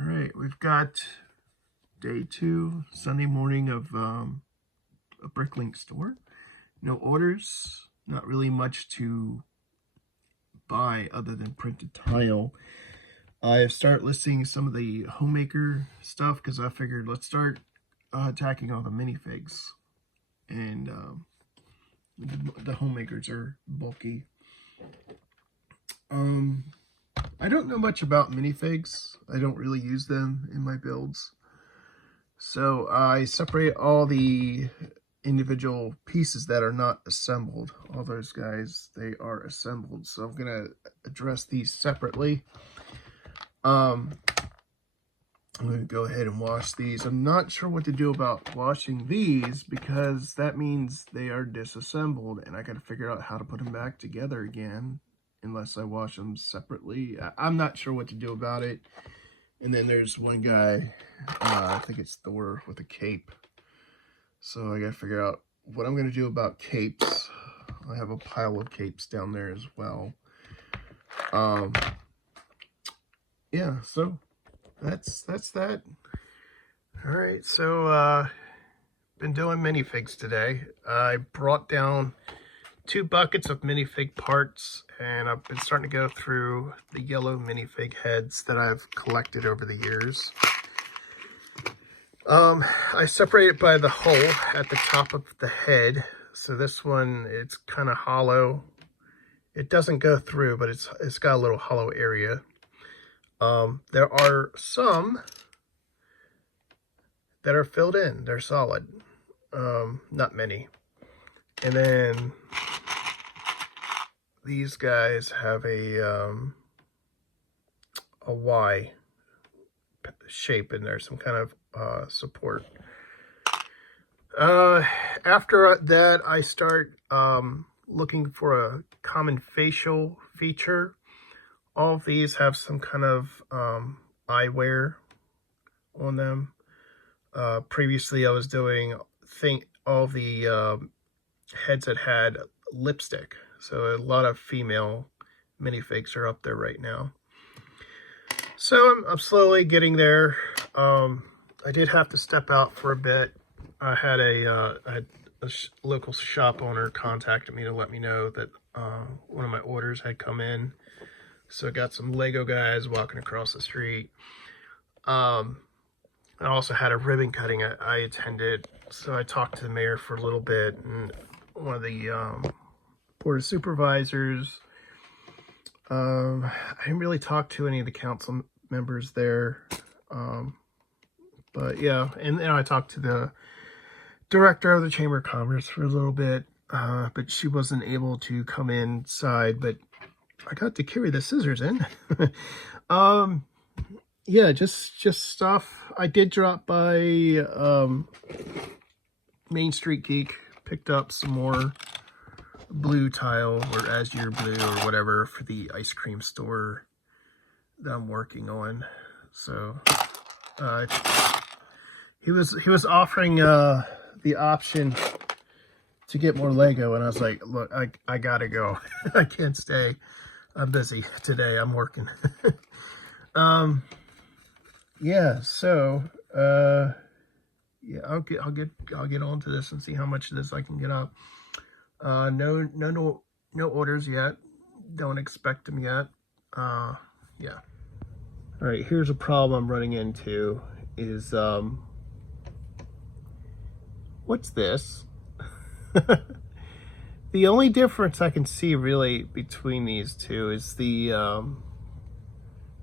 All right, we've got day 2, Sunday morning of a Bricklink store. No orders, not really much to buy other than printed tile. I've started listing some of the homemaker stuff because I figured let's start attacking all the minifigs. And the homemakers are bulky. I don't know much about minifigs. I don't really use them in my builds. So I separate all the individual pieces that are not assembled. All those guys, they are assembled. So I'm going to address these separately. I'm going to go ahead and wash these. I'm not sure what to do about washing these because that means they are disassembled and I got to figure out how to put them back together again unless I wash them separately. I'm not sure what to do about it. And then there's one guy, I think it's Thor with a cape. So I got to figure out what I'm going to do about capes. I have a pile of capes down there as well. Yeah, so that's that. All right, so been doing minifigs today. I brought down 2 buckets of minifig parts, and I've been starting to go through the yellow minifig heads that I've collected over the years. I separate it by the hole at the top of the head. So this one, it's kind of hollow. It doesn't go through, but it's got a little hollow area. There are some that are filled in. They're solid. Not many. And then these guys have a Y shape in there, some kind of support. After that, I start looking for a common facial feature. All of these have some kind of eyewear on them. Previously, I was doing all the heads that had lipstick. So a lot of female minifigs are up there right now. So I'm slowly getting there. I did have to step out for a bit. I had a local shop owner contacted me to let me know that one of my orders had come in. So I got some Lego guys walking across the street. I also had a ribbon cutting I attended. So I talked to the mayor for a little bit, and one of the board of supervisors. I didn't really talk to any of the council members there. But yeah, and then I talked to the director of the Chamber of Commerce for a little bit, but she wasn't able to come inside, but I got to carry the scissors in. Yeah, just stuff. I did drop by Main Street Geek, picked up some more blue tile or azure blue or whatever for the ice cream store that I'm working on. So he was offering the option to get more Lego, and I was like, look, I gotta go. I can't stay. I'm busy today. I'm working. Yeah, so yeah, I'll get onto this and see how much of this I can get up. No orders yet. Don't expect them yet. Yeah. All right, here's a problem I'm running into is what's this? The only difference I can see really between these two is the it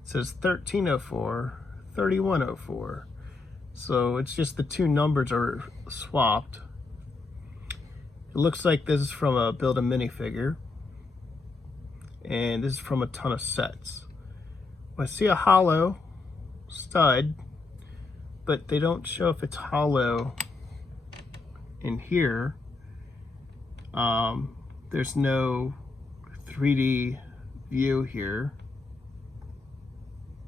says 1304, 3104. So it's just the 2 numbers are swapped. It looks like this is from a Build a Minifigure, and this is from a ton of sets. I see a hollow stud, but they don't show if it's hollow in here. There's no 3D view here,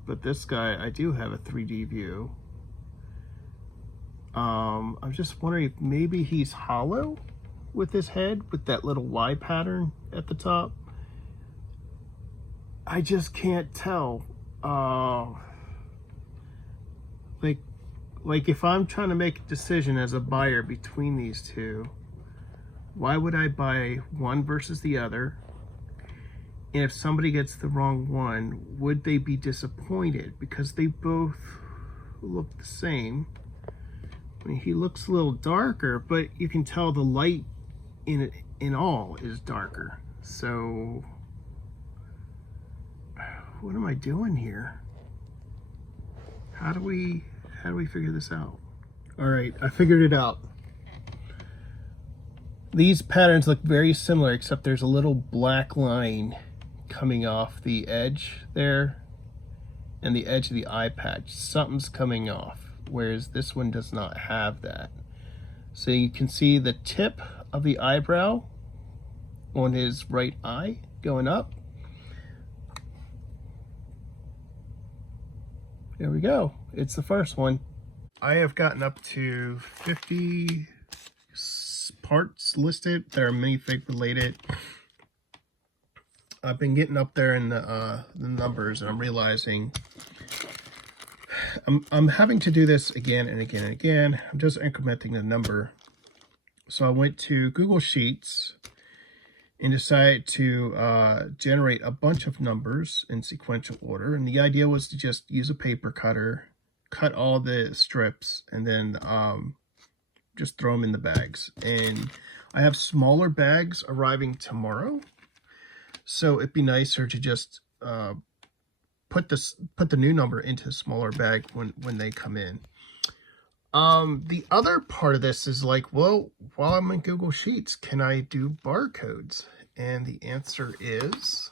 but this guy, I do have a 3D view. I'm just wondering if maybe he's hollow with his head, with that little Y pattern at the top. I just can't tell. like if I'm trying to make a decision as a buyer between these two, why would I buy one versus the other? And if somebody gets the wrong one, would they be disappointed? Because they both look the same. I mean, he looks a little darker, but you can tell the light in all is darker. So what am I doing here? How do we figure this out? All right, I figured it out. These patterns look very similar, except there's a little black line coming off the edge there and the edge of the eye patch. Something's coming off, whereas this one does not have that. So you can see the tip of the eyebrow on his right eye going up. There we go. It's the first one. I have gotten up to 50 parts listed that are minifig related. I've been getting up there in the numbers, and I'm realizing I'm having to do this again and again and again. I'm just incrementing the number. So I went to Google Sheets and decided to generate a bunch of numbers in sequential order. And the idea was to just use a paper cutter, cut all the strips, and then just throw them in the bags. And I have smaller bags arriving tomorrow, so it'd be nicer to just put the new number into a smaller bag when they come in. The other part of this is like, well, while I'm in Google Sheets, can I do barcodes? And the answer is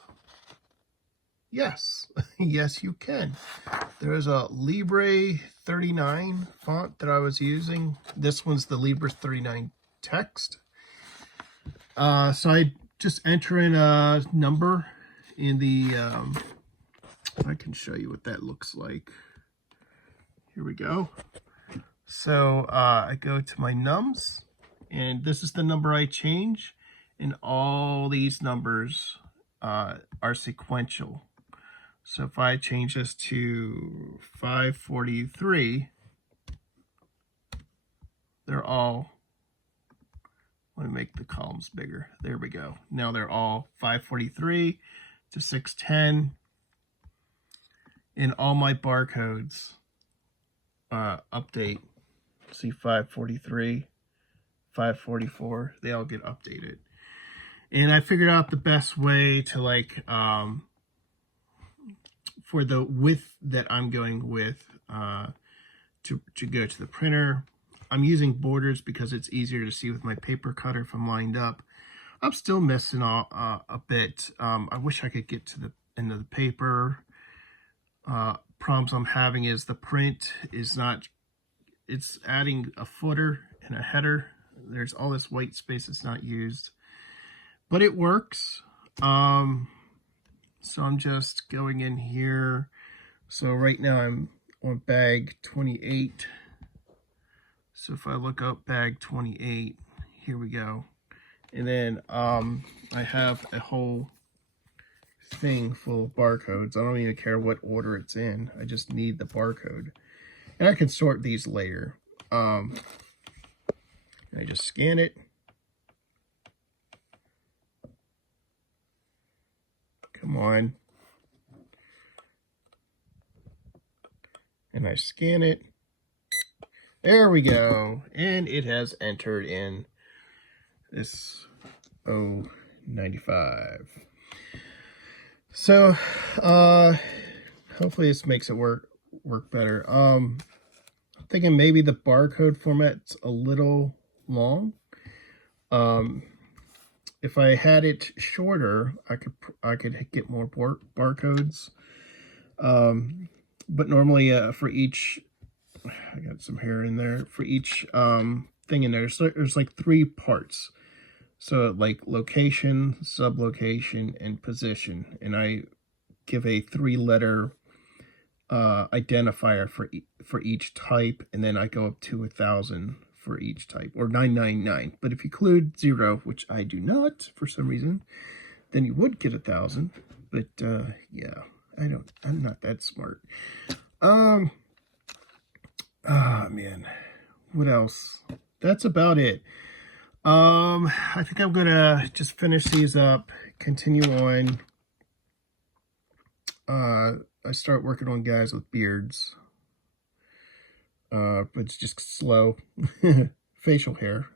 yes. Yes, you can. There's a Libre 39 font that I was using. This one's the Libre 39 text. So I just enter in a number in the, I can show you what that looks like. Here we go. So I go to my nums, and this is the number I change, and all these numbers are sequential. So if I change this to 543, they're all, let me make the columns bigger. There we go. Now they're all 543 to 610, and all my barcodes update. See, 543, 544, they all get updated. And I figured out the best way to, like, for the width that I'm going with, to go to the printer. I'm using borders because it's easier to see with my paper cutter if I'm lined up. I'm still missing a bit. I wish I could get to the end of the paper. Problems I'm having is the print is not, it's adding a footer and a header. There's all this white space that's not used, but it works. So I'm just going in here. So right now I'm on bag 28. So if I look up bag 28, here we go. And then I have a whole thing full of barcodes. I don't even care what order it's in. I just need the barcode. And I can sort these later. I just scan it. Come on. And I scan it. There we go. And it has entered in this 095. So hopefully this makes it work better. I'm thinking maybe the barcode format's a little long. If I had it shorter, I could get more barcodes. But normally for each, I got some hair in there, for each thing in there, so there's like 3 parts. So like location, sublocation, and position. And I give a 3-letter identifier for each type, and then I go up to 1,000 for each type, or 999. But if you include 0, which I do not for some reason, then you would get 1,000. But yeah, I'm not that smart. Ah, man. What else? That's about it. I think I'm gonna just finish these up, continue on. I start working on guys with beards. But it's just slow. Facial hair.